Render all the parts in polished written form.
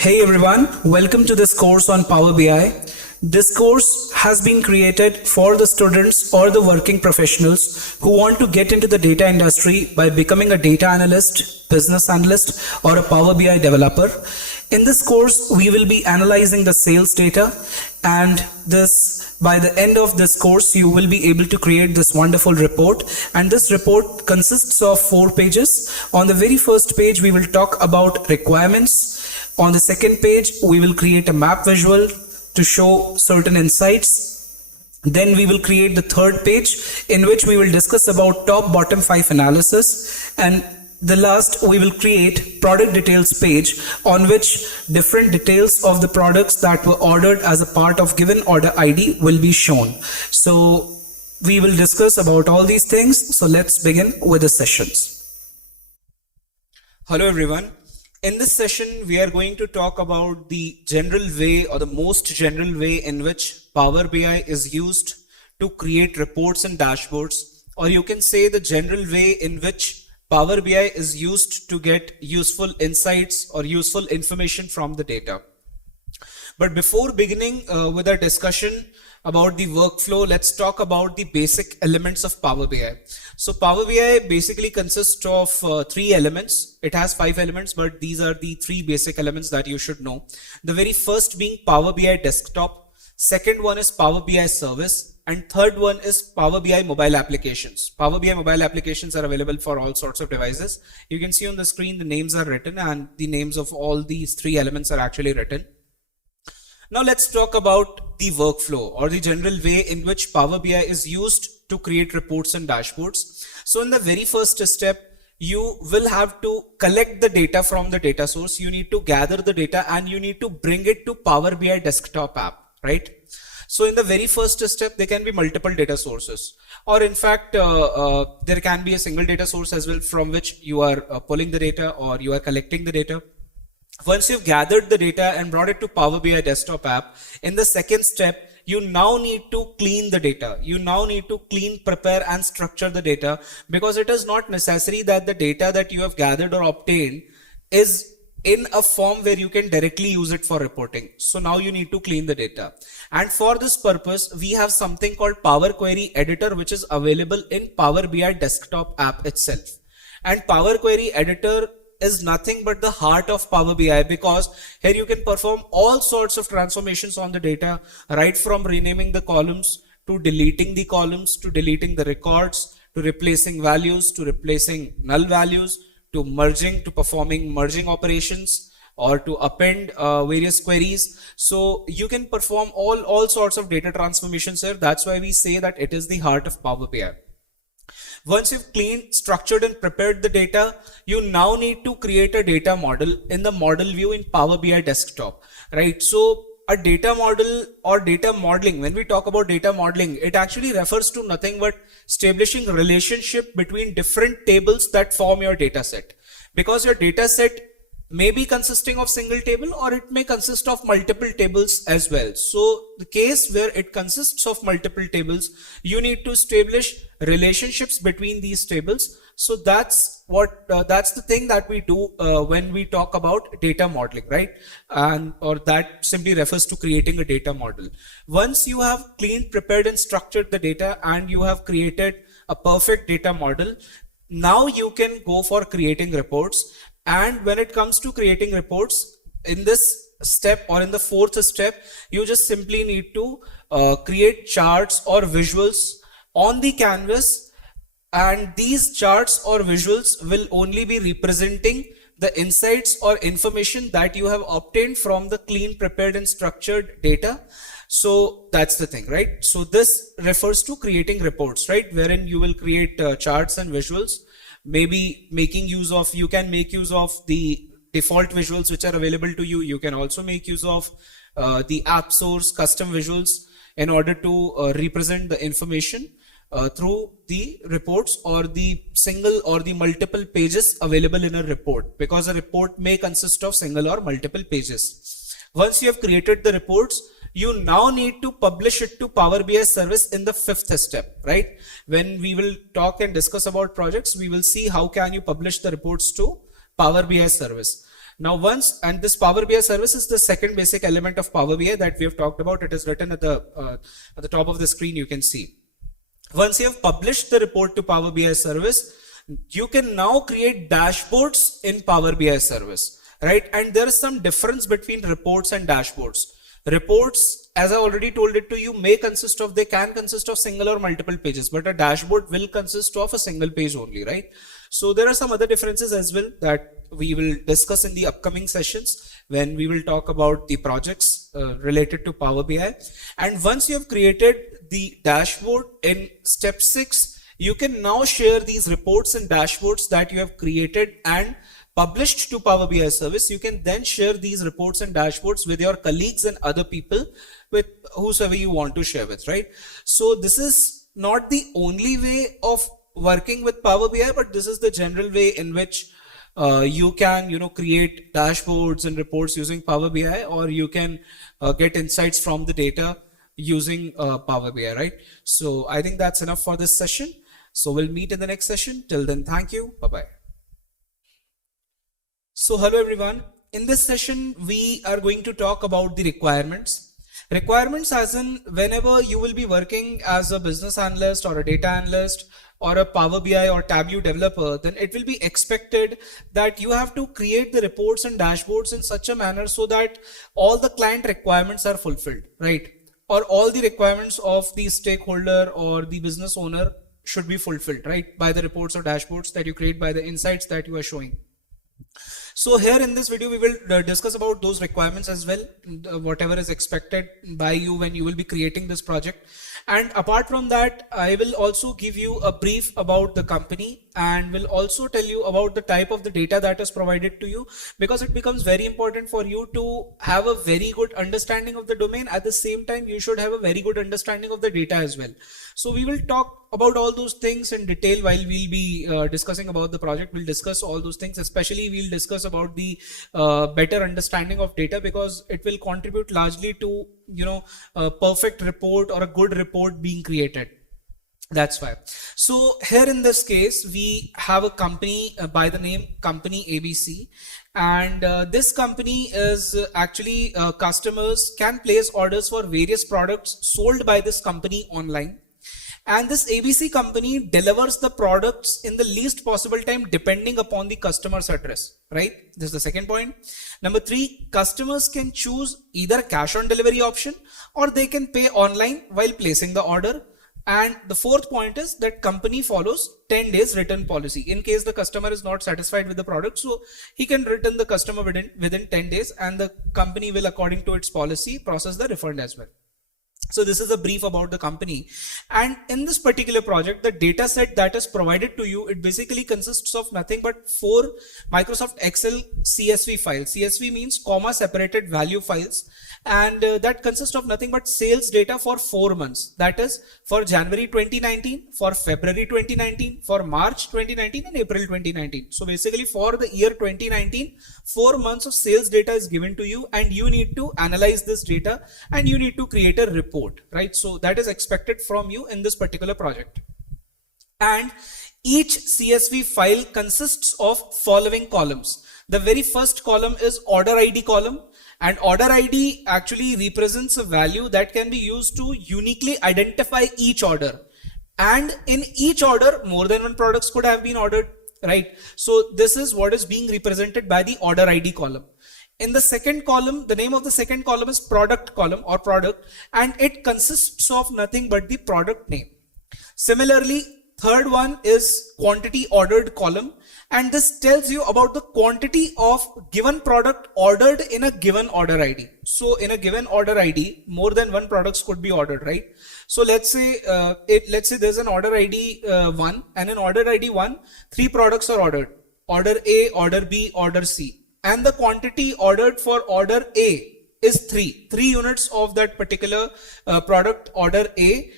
Hey everyone, welcome to this course on Power BI. This course has been created for the students or the working professionals who want to get into the data industry by becoming a data analyst, business analyst, or a Power BI developer. In this course, we will be analyzing the sales data, and by the end of this course, you will be able to create this wonderful report. And this report consists of 4 pages. On the very first page, we will talk about requirements. On the second page, we will create a map visual to show certain insights. Then we will create the third page in which we will discuss about top bottom 5 analysis. And the last, we will create product details page on which different details of the products that were ordered as a part of given order ID will be shown. So we will discuss about all these things. So let's begin with the sessions. Hello everyone. In this session, we are going to talk about the general way or the most general way in which Power BI is used to create reports and dashboards, or you can say the general way in which Power BI is used to get useful insights or useful information from the data. But before beginning with our discussion about the workflow, let's talk about the basic elements of Power BI. So Power BI basically consists of 3 elements. It has 5 elements, but these are the 3 basic elements that you should know. The very first being Power BI Desktop, second one is Power BI Service, and third one is Power BI Mobile Applications. Power BI Mobile Applications are available for all sorts of devices. You can see on the screen the names are written, and the names of all these 3 elements are actually written. Now let's talk about the workflow or the general way in which Power BI is used to create reports and dashboards. So in the very first step, you will have to collect the data from the data source. You need to gather the data and you need to bring it to Power BI desktop app, right? So in the very first step, there can be multiple data sources, or in fact, there can be a single data source as well from which you are pulling the data or you are collecting the data. Once you've gathered the data and brought it to Power BI desktop app, in the second step, you now need to clean the data. You now need to clean, prepare and structure the data, because it is not necessary that the data that you have gathered or obtained is in a form where you can directly use it for reporting. So now you need to clean the data. And for this purpose, we have something called Power Query Editor, which is available in Power BI desktop app itself. And Power Query Editor is nothing but the heart of Power BI, because here you can perform all sorts of transformations on the data, right from renaming the columns to deleting the columns, to deleting the records, to replacing values, to replacing null values, to merging, to performing merging operations, or to append various queries. So you can perform all sorts of data transformations here. That's why we say that it is the heart of Power BI. Once you've cleaned, structured and prepared the data, you now need to create a data model in the model view in Power BI desktop, right? So a data model or data modeling, when we talk about data modeling, it actually refers to nothing but establishing relationship between different tables that form your data set, because your data set may be consisting of single table or it may consist of multiple tables as well. So the case where it consists of multiple tables, you need to establish relationships between these tables. So that's the thing that we do when we talk about data modeling, right? Or that simply refers to creating a data model. Once you have cleaned, prepared and structured the data and you have created a perfect data model, now you can go for creating reports. And when it comes to creating reports, in this step or in the fourth step, you just simply need to create charts or visuals on the canvas, and these charts or visuals will only be representing the insights or information that you have obtained from the clean, prepared and structured data. So that's the thing, right? So this refers to creating reports, right? Wherein you will create charts and visuals. Maybe you can make use of the default visuals which are available to you. You can also make use of the app source custom visuals in order to represent the information through the reports or the single or the multiple pages available in a report, because a report may consist of single or multiple pages. Once you have created the reports, you now need to publish it to Power BI service in the fifth step, right? When we will talk and discuss about projects, we will see how can you publish the reports to Power BI service. Now once, and this Power BI service is the second basic element of Power BI that we have talked about. It is written at the top of the screen, you can see. Once you have published the report to Power BI service, you can now create dashboards in Power BI service, right? And there is some difference between reports and dashboards. Reports, as I already told it to you, they can consist of single or multiple pages, but a dashboard will consist of a single page only, right? So there are some other differences as well that we will discuss in the upcoming sessions when we will talk about the projects related to Power BI. And once you have created the dashboard in step 6, you can now share these reports and dashboards that you have created and published to Power BI service. You can then share these reports and dashboards with your colleagues and other people, with whosoever you want to share with, right? So this is not the only way of working with Power BI, but this is the general way in which you can create dashboards and reports using Power BI, or you can get insights from the data using Power BI, right? So I think that's enough for this session. So we'll meet in the next session. Till then, thank you. Bye-bye. So hello everyone. In this session, we are going to talk about the requirements. Requirements as in whenever you will be working as a business analyst or a data analyst or a Power BI or Tableau developer, then it will be expected that you have to create the reports and dashboards in such a manner so that all the client requirements are fulfilled, right? Or all the requirements of the stakeholder or the business owner should be fulfilled, right? By the reports or dashboards that you create, by the insights that you are showing. So here in this video, we will discuss about those requirements as well, whatever is expected by you when you will be creating this project. And apart from that, I will also give you a brief about the company and will also tell you about the type of the data that is provided to you, because it becomes very important for you to have a very good understanding of the domain. At the same time, you should have a very good understanding of the data as well. So we will talk about all those things in detail while we'll be discussing about the project. We'll discuss all those things, especially we'll discuss about the better understanding of data, because it will contribute largely to a perfect report or a good report being created. That's why. So here in this case, we have a company by the name Company ABC, and this company is actually customers can place orders for various products sold by this company online. And this ABC company delivers the products in the least possible time depending upon the customer's address, right? This is the second point. Number 3, customers can choose either cash on delivery option or they can pay online while placing the order. And the fourth point is that company follows 10 days return policy. In case the customer is not satisfied with the product, so he can return the customer within 10 days and the company will, according to its policy, process the refund as well. So this is a brief about the company. And in this particular project, the data set that is provided to you, it basically consists of nothing but 4 Microsoft Excel CSV files. CSV means comma separated value files. And that consists of nothing but sales data for 4 months. That is for January 2019, for February 2019, for March 2019 and April 2019. So basically for the year 2019, 4 months of sales data is given to you and you need to analyze this data and you need to create a report, right? So that is expected from you in this particular project. And each CSV file consists of following columns. The very first column is order ID column. And order ID actually represents a value that can be used to uniquely identify each order. And in each order, more than one products could have been ordered, right? So this is what is being represented by the order ID column. In the second column, the name of the second column is product column or product, and it consists of nothing but the product name. Similarly, third one is quantity ordered column. And this tells you about the quantity of given product ordered in a given order ID. So in a given order ID, more than one products could be ordered, right? So let's say there's an order ID 1, and in order ID 1, 3 products are ordered. Order A, order B, order C. And the quantity ordered for order A is 3 units of that particular product order A.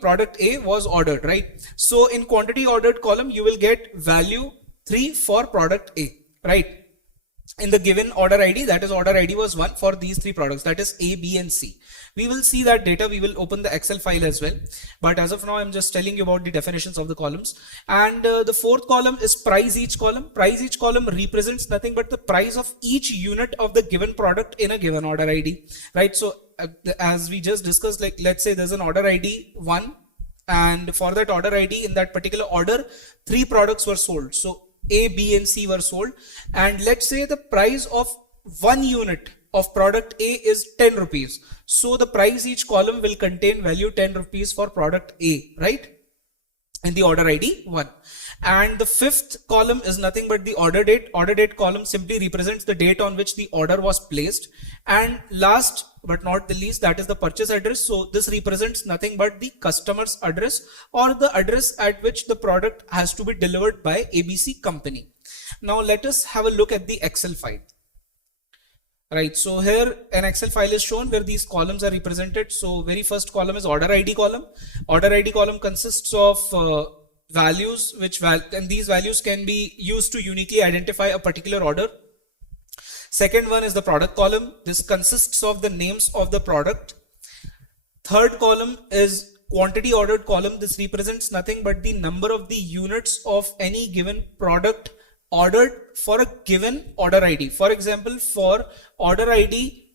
Product A was ordered, right? So in quantity ordered column, you will get value 3 for product A, right? in the given order ID, that is order ID was 1 for these 3 products, that is A, B and C. We will see that data, we will open the Excel file as well, but as of now I'm just telling you about the definitions of the columns. And the 4th column is price each column. Price each column represents nothing but the price of each unit of the given product in a given order ID, right? So as we just discussed, like let's say there's an order ID 1, and for that order ID in that particular order 3 products were sold. So A, B and C were sold, and let's say the price of 1 unit of product A is 10 rupees. So the price each column will contain value 10 rupees for product A, right? In the order ID 1. And the 5th column is nothing but the order date. Order date column simply represents the date on which the order was placed. And last but not the least, that is the purchase address. So this represents nothing but the customer's address, or the address at which the product has to be delivered by ABC company. Now let us have a look at the Excel file. Right, so here an Excel file is shown where these columns are represented. So very first column is order ID column. Order ID column consists of values and these values can be used to uniquely identify a particular order. Second one is the product column. This consists of the names of the product. Third column is quantity ordered column. This represents nothing but the number of the units of any given product ordered for a given order ID. For example, for order ID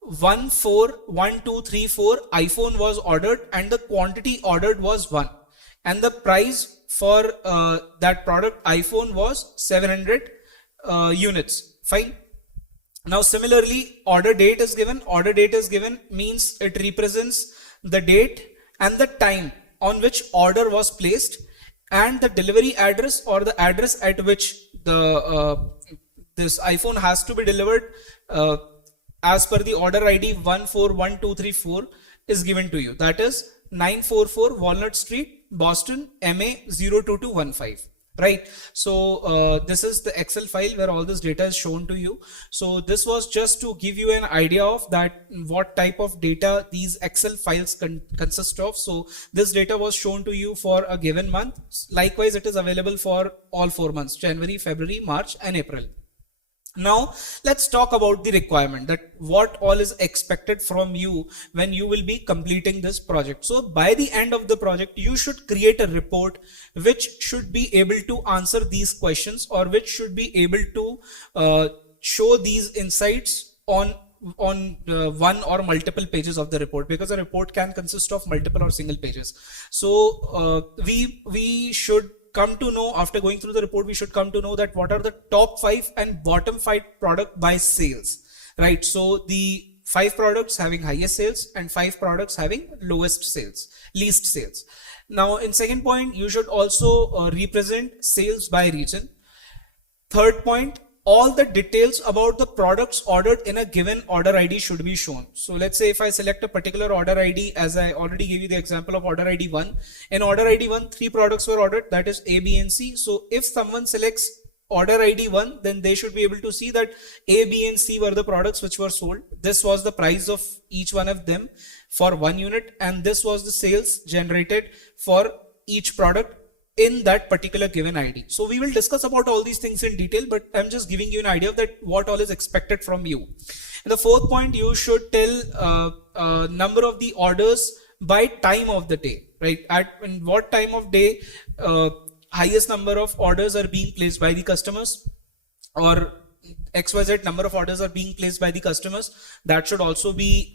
141234, iPhone was ordered and the quantity ordered was 1, and the price for that product iPhone was 700 units. Fine. Now similarly, order date is given. Order date is given means it represents the date and the time on which order was placed, and the delivery address, or the address at which the this iPhone has to be delivered as per the order ID 141234 is given to you. That is 944 Walnut Street, Boston, MA 02215. Right. So this is the Excel file where all this data is shown to you. So this was just to give you an idea of that what type of data these Excel files consist of. So this data was shown to you for a given month. Likewise, it is available for all 4 months, January, February, March and April. Now let's talk about the requirement, that what all is expected from you when you will be completing this project. So by the end of the project, you should create a report which should be able to answer these questions, or which should be able to show these insights on one or multiple pages of the report, because a report can consist of multiple or single pages. So we should come to know, after going through the report, we should come to know that what are the top 5 and bottom 5 product by sales, right? So the 5 products having highest sales and 5 products having lowest sales, least sales. Now in second point, you should also represent sales by region. Third point, all the details about the products ordered in a given order ID should be shown. So let's say if I select a particular order ID, as I already gave you the example of order ID 1. In order ID 1, 3 products were ordered, that is A, B and C. So if someone selects order ID 1, then they should be able to see that A, B and C were the products which were sold. This was the price of each one of them for 1 unit, and this was the sales generated for each product in that particular given ID. So we will discuss about all these things in detail, but I'm just giving you an idea of that what all is expected from you. In the fourth point, you should tell number of the orders by time of the day, right? In what time of day highest number of orders are being placed by the customers, or XYZ number of orders are being placed by the customers. That should also be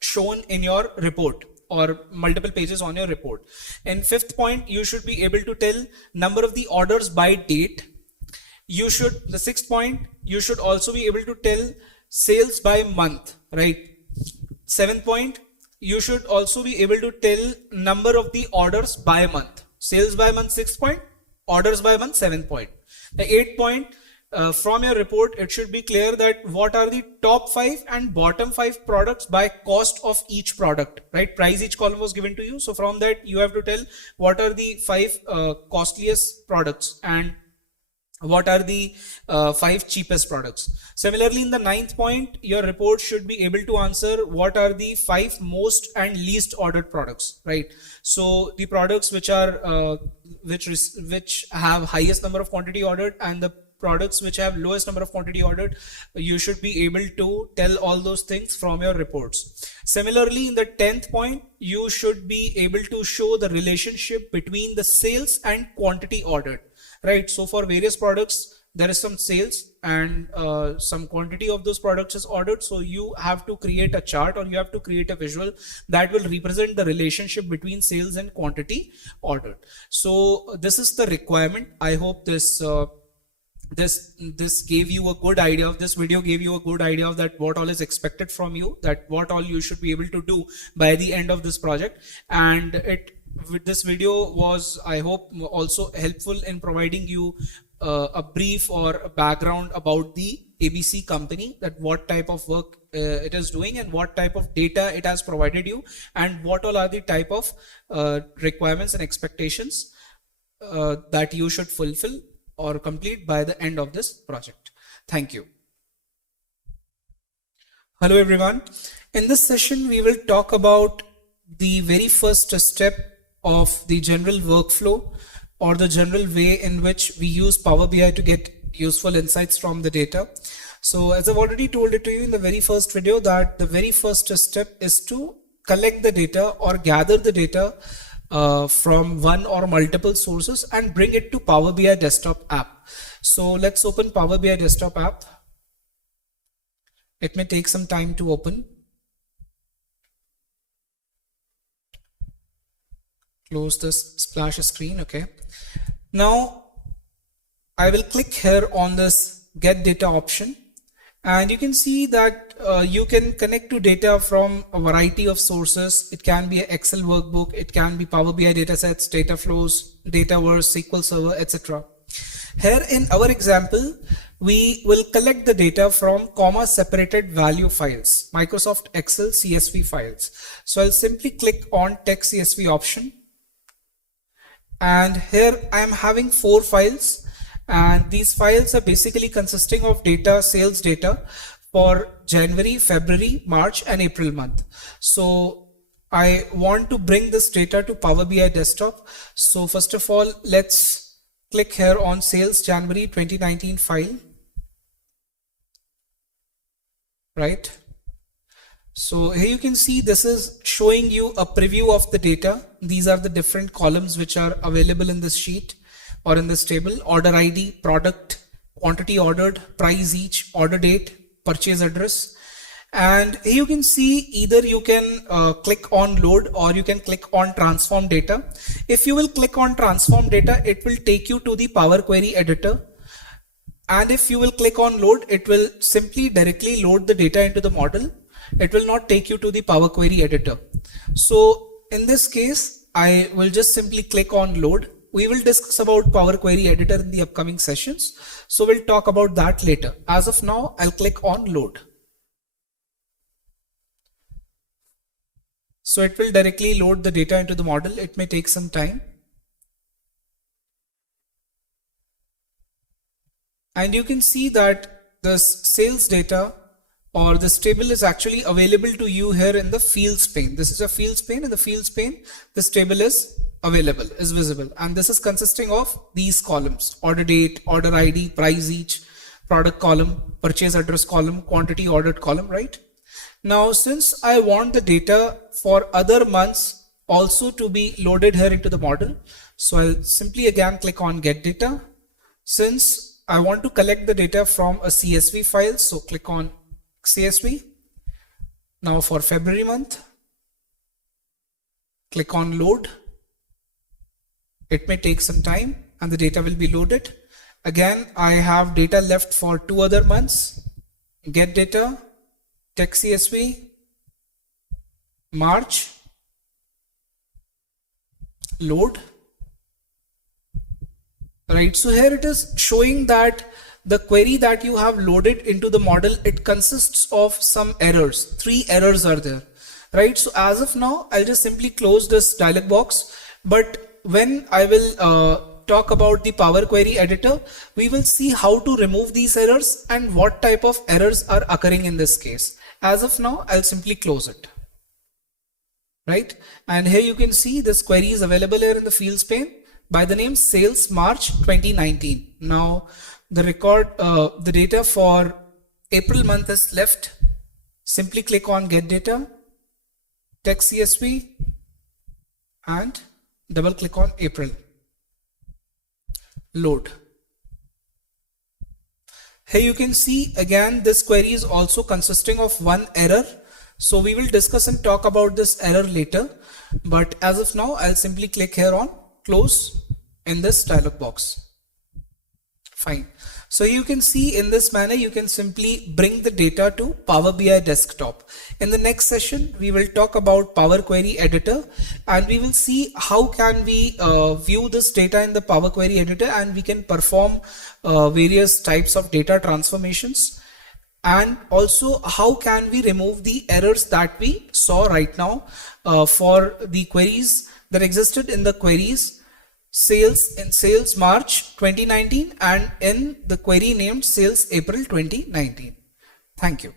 shown in your report, or multiple pages on your report. And fifth point, you should be able to tell number of the orders by date. The sixth point, you should also be able to tell sales by month, right? Seventh point, you should also be able to tell number of the orders by month. Sales by month, sixth point, orders by month, seventh point. The eighth point, from your report, it should be clear that what are the top 5 and bottom 5 products by cost of each product, right? Price each column was given to you. So from that, you have to tell what are the 5 costliest products and what are the 5 cheapest products. Similarly, in the ninth point, your report should be able to answer what are the 5 most and least ordered products, right? So the products which are which have highest number of quantity ordered, and the products which have lowest number of quantity ordered, you should be able to tell all those things from your reports. Similarly, in the 10th point, you should be able to show the relationship between the sales and quantity ordered, right? So for various products, there is some sales and some quantity of those products is ordered. So you have to create a chart, or you have to create a visual that will represent the relationship between sales and quantity ordered. So this is the requirement. I hope this gave you a good idea of this video, gave you a good idea of that what all is expected from you, that what all you should be able to do by the end of this project. And this video was, I hope, also helpful in providing you a brief or a background about the ABC company, that what type of work it is doing and what type of data it has provided you, and what all are the type of requirements and expectations that you should fulfill or complete by the end of this project. Thank you. Hello everyone. In this session, we will talk about the very first step of the general workflow, or the general way in which we use Power BI to get useful insights from the data. So as I've already told it to you in the very first video, that the very first step is to collect the data or gather the data from one or multiple sources and bring it to Power BI desktop app. So let's open Power BI desktop app. It may take some time to open. Close this splash screen. Okay. Now I will click here on this get data option, and you can see that you can connect to data from a variety of sources. It can be an Excel workbook, it can be Power BI datasets, data flows, Dataverse, SQL Server, etc. Here in our example, we will collect the data from comma separated value files, Microsoft Excel CSV files. So I'll simply click on text CSV option. And here I am having 4 files, and these files are basically consisting of data, sales data for January, February, March and April month. So I want to bring this data to Power BI desktop. So first of all, let's click here on sales January 2019 file, right? So here you can see this is showing you a preview of the data. These are the different columns which are available in this sheet or in this table: order ID, product, quantity ordered, price each, order date, purchase address. And here you can see either you can click on load, or you can click on transform data. If you will click on transform data, it will take you to the Power Query editor. And if you will click on load, it will simply directly load the data into the model. It will not take you to the Power Query editor. So in this case, I will just simply click on load. We will discuss about Power Query editor in the upcoming sessions. So we'll talk about that later. As of now, I'll click on load. So it will directly load the data into the model. It may take some time. And you can see that this sales data or this table is actually available to you here in the fields pane. This is a fields pane. In the fields pane, this table is available, is visible. And this is consisting of these columns: order date, order ID, price each, product column, purchase address column, quantity ordered column, right? Now, since I want the data for other months also to be loaded here into the model, so I'll simply again click on get data. Since I want to collect the data from a CSV file, so click on CSV. Now for February month, click on load. It may take some time and the data will be loaded. Again, I have data left for 2 other months. Get data, text CSV, March, load. Right, so here it is showing that the query that you have loaded into the model, it consists of some errors. 3 errors are there, right? So as of now, I'll just simply close this dialog box. But when I will talk about the Power Query editor, we will see how to remove these errors and what type of errors are occurring in this case. As of now, I'll simply close it. Right? And here you can see this query is available here in the fields pane by the name sales March 2019. Now, the data for April month is left. Simply click on get data, text CSV, and double click on April. Load. Here you can see again this query is also consisting of one error. So we will discuss and talk about this error later. But as of now, I'll simply click here on close in this dialog box. Fine. So you can see in this manner, you can simply bring the data to Power BI desktop. In the next session, we will talk about Power Query Editor, and we will see how can we view this data in the Power Query Editor, and we can perform various types of data transformations. And also how can we remove the errors that we saw right now for the queries that existed in the queries sales March 2019 and in the query named sales April 2019. Thank you.